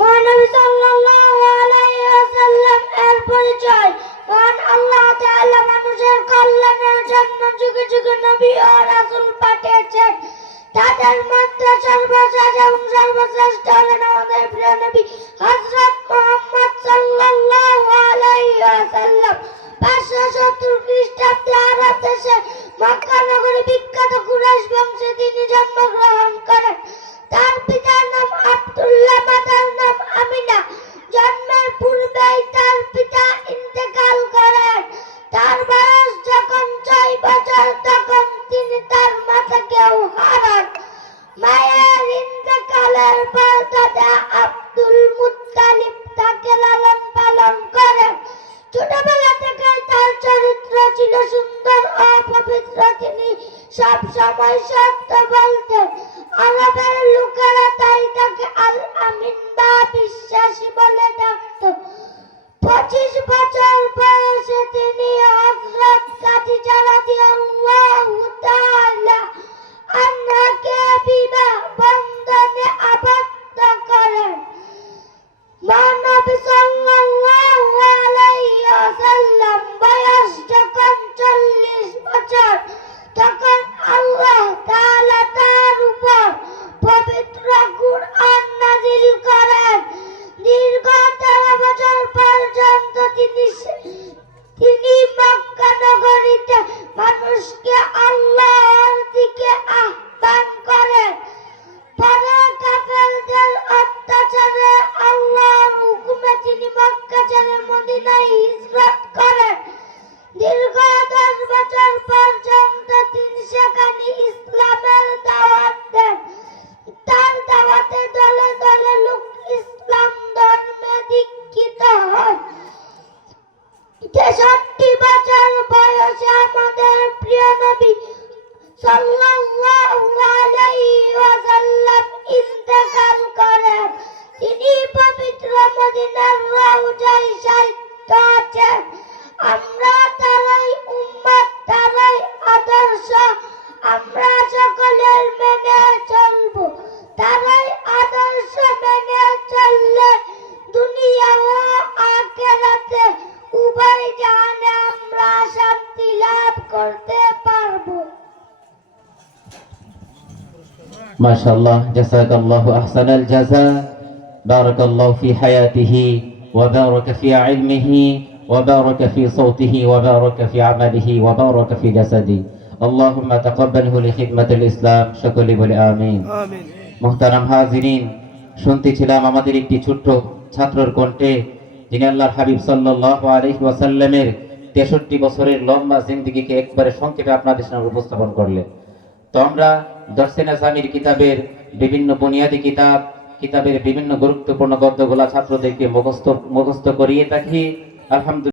মহানবী সাল্লাল্লাহু আলাইহি ওয়াসাল্লাম এর পরিচয়। মহান আল্লাহ তাআলা মানুষের কল্যাণের জন্য যুগে যুগে নবী ও রাসূল পাঠিয়েছেন। তাদের মধ্যে সর্বশেষ এবং সর্বশ্রেষ্ঠ হলেন আমাদের প্রিয় নবী হযরত মুহাম্মদ সাল্লাল্লাহু আলাইহি ওয়াসাল্লাম। 570 খ্রিস্টাব্দে আরব দেশে মক্কা নগরে বিখ্যাত কুরাইশ বংশে তিনি জন্মগ্রহণ করেন। তার পিতার নাম আব্দুল্লাহ, মাতার নাম আমিনা। জন্মের পূর্বেই তার পিতা ইন্তেকাল করেন। তার বয়স যখন 6 বছর তখন তিনি তার মাতাকেও হারান। মায়ের ইন্তেকালের পর দাদা আব্দুল মুত্তালিব তাকে লালন পালন করেন। ছোটবেলা থেকেই তার চরিত্র ছিল সুন্দর ও পবিত্র। তিনি সব সময় সত্য বলতেন। আরবের লোকেরা তাই তাকে আল আমিন বা বিশ্বাসী বলে ডাকত। 25 বছর বয়সে তিনি হযরত খাদিজা রাদিয়াল্লাহু তাআলা আনহাকে বিবাহ বন্ধনে আবদ্ধ করেন। মহানবী সাল্লাল্লাহু আলাইহি ওয়াসাল্লাম বয়স যখন 40 বছর তখন আল্লাহ তাআলা তার উপর পবিত্র কুরআন নাযিল করেন। দীর্ঘ 13 বছর পর্যন্ত তিনি মক্কা নগরীতে মানুষকে আল্লাহর দিকে আহ্বান করেন। পরে কাফেরদের অত্যাচারে আল্লাহর হুকুমে তিনি মক্কা ছেড়ে মদিনায় হিজরত করেন। দীর্ঘ 10 বছর পর্যন্ত তিনি সেখানে ইসলামের দাওয়াত দেন। তার দাওয়াতে দলে দলে লোক ইসলাম ধর্মে দীক্ষিত হয়। 63 বছর বয়সে আমাদের প্রিয় নবী সাল্লাল্লাহু আলাইহি ওয়াসাল্লাম ইন্তেকাল করেন। তিনি পবিত্র মদিনার রওজায় শায়িত আছেন। আমরা তারই উম্মত, তারই আদর্শ আমরা সকলের মেনে চলব। তারই আদর্শ মেনে চললে দুনিয়া ও আখিরাতে উভয় জাহানে আমরা শান্তি লাভ করতে পারব। মাশাআল্লাহ, জাযাকাল্লাহু আহসানাল জাযা, বারাকাল্লাহু ফি হায়াতিহি ওয়া বারাকা ফি ইলমিহি ওয়া বারাকা ফি সাওতিহি ওয়া বারাকা ফি আমালিহি ওয়া বারাকা ফি জাসাদিহি। আল্লাহুম্মা তাকাব্বালহু লিখিদমাতিল ইসলাম। সকলে বলে আমিন। আমিন। মুহতারাম হাজিরিন, শুনতেছিলাম আমাদের একটি ছোট্ট ছাত্রর কণ্ঠে যিনি আল্লাহর হাবিব সাল্লাল্লাহু আলাইহি ওয়াসাল্লামের 63 বছরের লম্বা জিন্দেগিকে একবারে সংক্ষেপে আপনাদের সামনে উপস্থাপন করলেন। তো আমরা দর্সে নাজামির কিতাবের বিভিন্ন বুনিয়াদি কিতাবের বিভিন্ন গুরুত্বপূর্ণ গদ্যগুলা ছাত্রদেরকে মুখস্থ করিয়ে থাকি। আলহামদুলিল্লাহ।